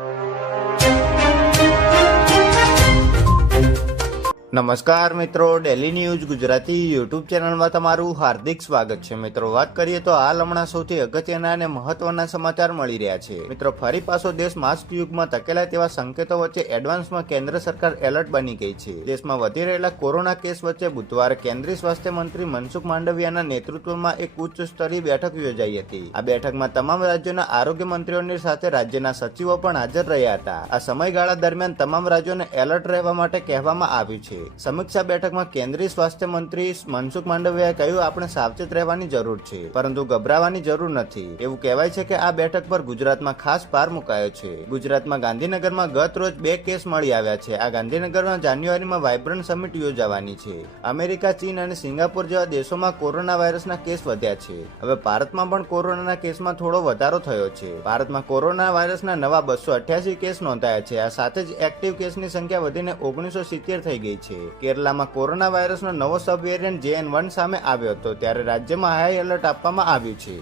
you. નમસ્કાર મિત્રો daily news Gujarati YouTube ચેનલમાં તમારું હાર્દિક સ્વાગત છે. મિત્રો, વાત કરીએ તો હાલ હમણાં સૌથી અગત્યના અને મહત્વના સમાચાર મળી રહ્યા છે. મિત્રો, ફરી પાછો દેશ માસ્ક યુગમાં તકેલાય તેવા સંકેતો વચ્ચે એડવાન્સમાં કેન્દ્ર સરકાર એલર્ટ બની ગઈ છે. દેશમાં વધી રહેલા કોરોના કેસ વચ્ચે બુધવારે કેન્દ્રીય સ્વાસ્થ્ય મંત્રી મનસુખ માંડવિયાના નેતૃત્વમાં એક ઉચ્ચ સ્તરીય બેઠક યોજાઈ હતી. આ બેઠકમાં તમામ રાજ્યોના આરોગ્ય મંત્રીઓની સાથે રાજ્યના સચિવો પણ હાજર રહ્યા હતા. આ સમયગાળા દરમિયાન તમામ રાજ્યોને એલર્ટ રહેવા માટે કહેવામાં આવ્યું છે. સમીક્ષા બેઠકમાં કેન્દ્રીય સ્વાસ્થ્ય મંત્રી મનસુખ માંડવિયાએ કહ્યું, આપણે સાવચેત રહેવાની જરૂર છે, પરંતુ ગભરાવાની જરૂર નથી. એવું કહેવાય છે કે આ બેઠક પર ગુજરાતમાં ખાસ ભાર મુકાયો છે. ગુજરાતમાં ગાંધીનગરમાં ગત રોજ બે કેસ મળી આવ્યા છે. આ ગાંધીનગરમાં જાન્યુઆરીમાં વાયબ્રન્ટ સમિટ યોજાવાની છે. અમેરિકા, ચીન અને સિંગાપુર જેવા દેશોમાં કોરોના વાયરસના કેસ વધ્યા છે. હવે ભારતમાં પણ કોરોનાના કેસમાં થોડો વધારો થયો છે. ભારતમાં કોરોના વાયરસના નવા બસો અઠ્યાસી કેસ નોંધાયા છે. આ સાથે જ એક્ટિવ કેસની સંખ્યા વધીને ઓગણીસો સિત્તેર થઈ ગઈ છે. કેરલામાં કોરોના વાયરસનો નવો સબ વેરિયન્ટ જેએન વન સામે આવ્યો હતો, ત્યારે રાજ્યમાં હાઈ એલર્ટ આપવામાં આવ્યું છે.